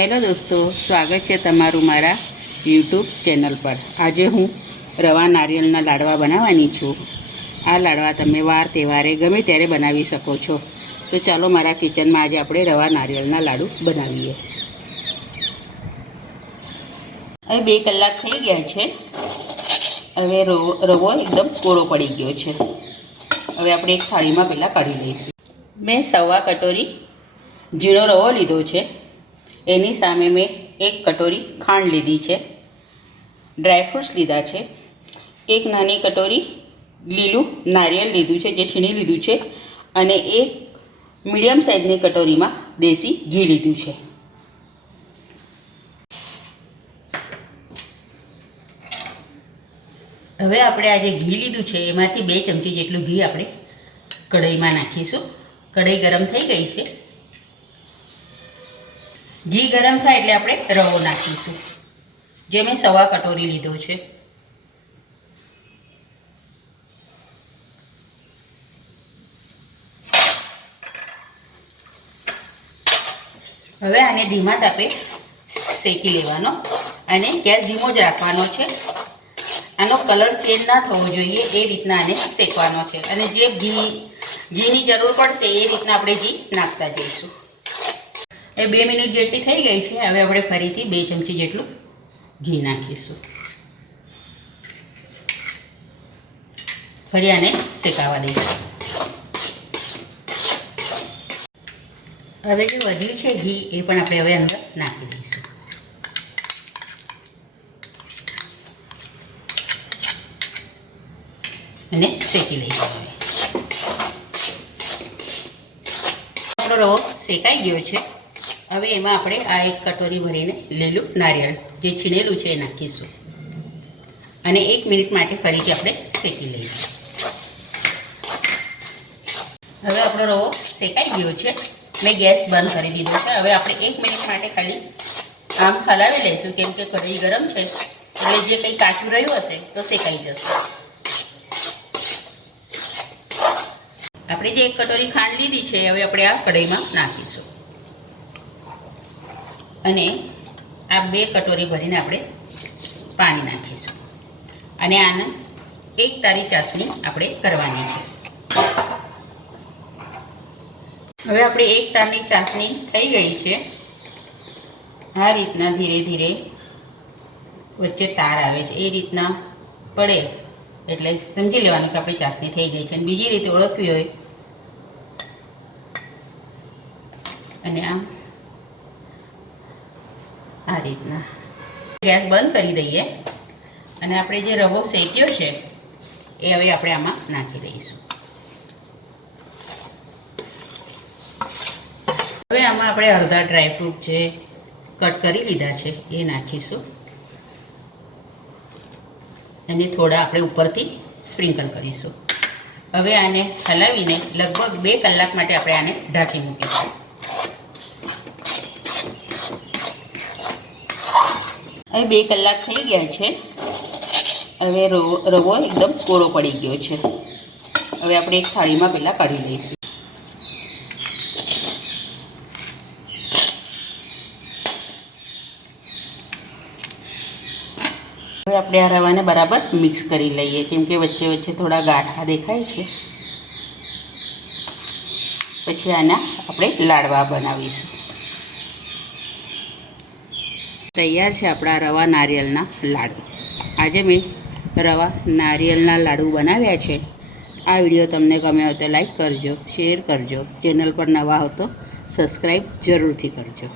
Hello દોસ્તો, સ્વાગત છે તમારું મારા યુટ્યુબ ચેનલ પર। આજે હું રવા નારિયેળના લાડવા બનાવવાની છું। આ લાડવા તમે વાર તહેવારે ગમે ત્યારે બનાવી શકો છો। તો ચાલો મારા કિચનમાં આજે આપણે રવા નારિયેળના લાડુ બનાવીએ। હવે 2 કલાક થઈ ગયા છે। હવે રવો એકદમ કોરો પડી ગયો છે। હવે આપણે એક થાળીમાં પહેલાં કાઢી લઈશું। મેં સવા કટોરી ઝીણો રવો લીધો છે। એની સામે મેં 1 કટોરી ખાંડ લીધી છે। ડ્રાયફ્રૂટ્સ લીધા છે। 1 નાની કટોરી લીલું નારિયેળ લીધું છે, જે છીણી લીધું છે, અને 1 મીડિયમ સાઇઝની કટોરીમાં દેશી ઘી લીધું છે। હવે આપણે આ જે ઘી લીધું છે એમાંથી 2 ચમચી જેટલું ઘી આપણે કઢાઈમાં નાખીશું। કઢાઈ ગરમ થઈ ગઈ છે। ઘી ગરમ થાય એટલે આપણે રવો નાખીશું, જે મેં સવા કટોરી લીધો છે। હવે આને ધીમા તાપે શેકી લેવાનો, અને ગેસ ધીમો જ રાખવાનો છે। આનો કલર ચેન્જ ના થવો જોઈએ એ રીતના આને શેકવાનો છે, અને જે ઘીની જરૂર પડશે એ રીતના આપણે ઘી નાખતા જઈશું। એ 2 મિનિટ જેટલી થઈ ગઈ છે। હવે આપણે ફરીથી 2 ચમચી જેટલું ઘી નાખીશું। ફરી આને શેકાવા દઈશું। હવે જે વધ્યું છે ઘી એ પણ આપણે હવે અંદર નાખી દઈશું, અને શેકી લઈશું। આપણો રવો શેકાઈ ગયો છે। હવે એમાં આપણે આ 1 કટોરી ભરીને લીલું નારિયેળ જે છીણેલું છે એ નાખીશું, અને 1 મિનિટ માટે ફરીથી આપણે શેકી લઈશું। હવે આપણો રવો શેકાઈ ગયો છે। મેં ગેસ બંધ કરી દીધો છે। હવે આપણે 1 મિનિટ માટે ખાલી આમ હલાવી લઈશું, કેમ કે કઢાઈ ગરમ છે એટલે જે કંઈ કાચું રહ્યું હશે તો શેકાઈ જશે। આપણે જે 1 કટોરી ખાંડ લીધી છે હવે આપણે આ કઢાઈમાં નાખીશું, અને આ 2 કટોરી ભરીને આપણે પાણી નાખીશું, અને આને 1 તારી ચાસણી આપણે કરવાની છે। હવે આપણે 1 તારની ચાસણી થઈ ગઈ છે। આ રીતના ધીરે ધીરે વચ્ચે તાર આવે છે એ રીતના પડે એટલે સમજી લેવાનું કે આપણી ચાસણી થઈ ગઈ છે। અને બીજી રીતે ઓળખવી હોય અને આ રીતના ગેસ બંધ કરી દઈએ, અને આપણે જે રવો શેક્યો છે એ હવે આપણે આમાં નાખી દઈશું। હવે આમાં આપણે અડધા ડ્રાયફ્રૂટ જે કટ કરી લીધા છે એ નાખીશું, અને થોડા આપણે ઉપરથી સ્પ્રિંકલ કરીશું। હવે આને હલાવીને લગભગ 2 કલાક માટે આપણે આને ઢાંકી મૂકીશું। હવે 2 કલાક થઈ ગયા છે। હવે રવો એકદમ કોરો પડી ગયો છે। હવે આપણે એક થાળીમાં પહેલાં કાઢી લઈશું। હવે આપણે આ રવાને બરાબર મિક્સ કરી લઈએ, કેમ કે વચ્ચે વચ્ચે થોડા ગાંઠા દેખાય છે। પછી આના આપણે લાડવા બનાવીશું। તૈયાર છે આપણા રવા નારિયેળના લાડુ। આજે મેં રવા નારિયેળના લાડુ બનાવ્યા છે। આ વિડીયો તમને ગમ્યો હોય તો લાઈક કરજો, શેર કરજો, ચેનલ પર નવા હો તો સબસ્ક્રાઈબ જરૂરથી કરજો।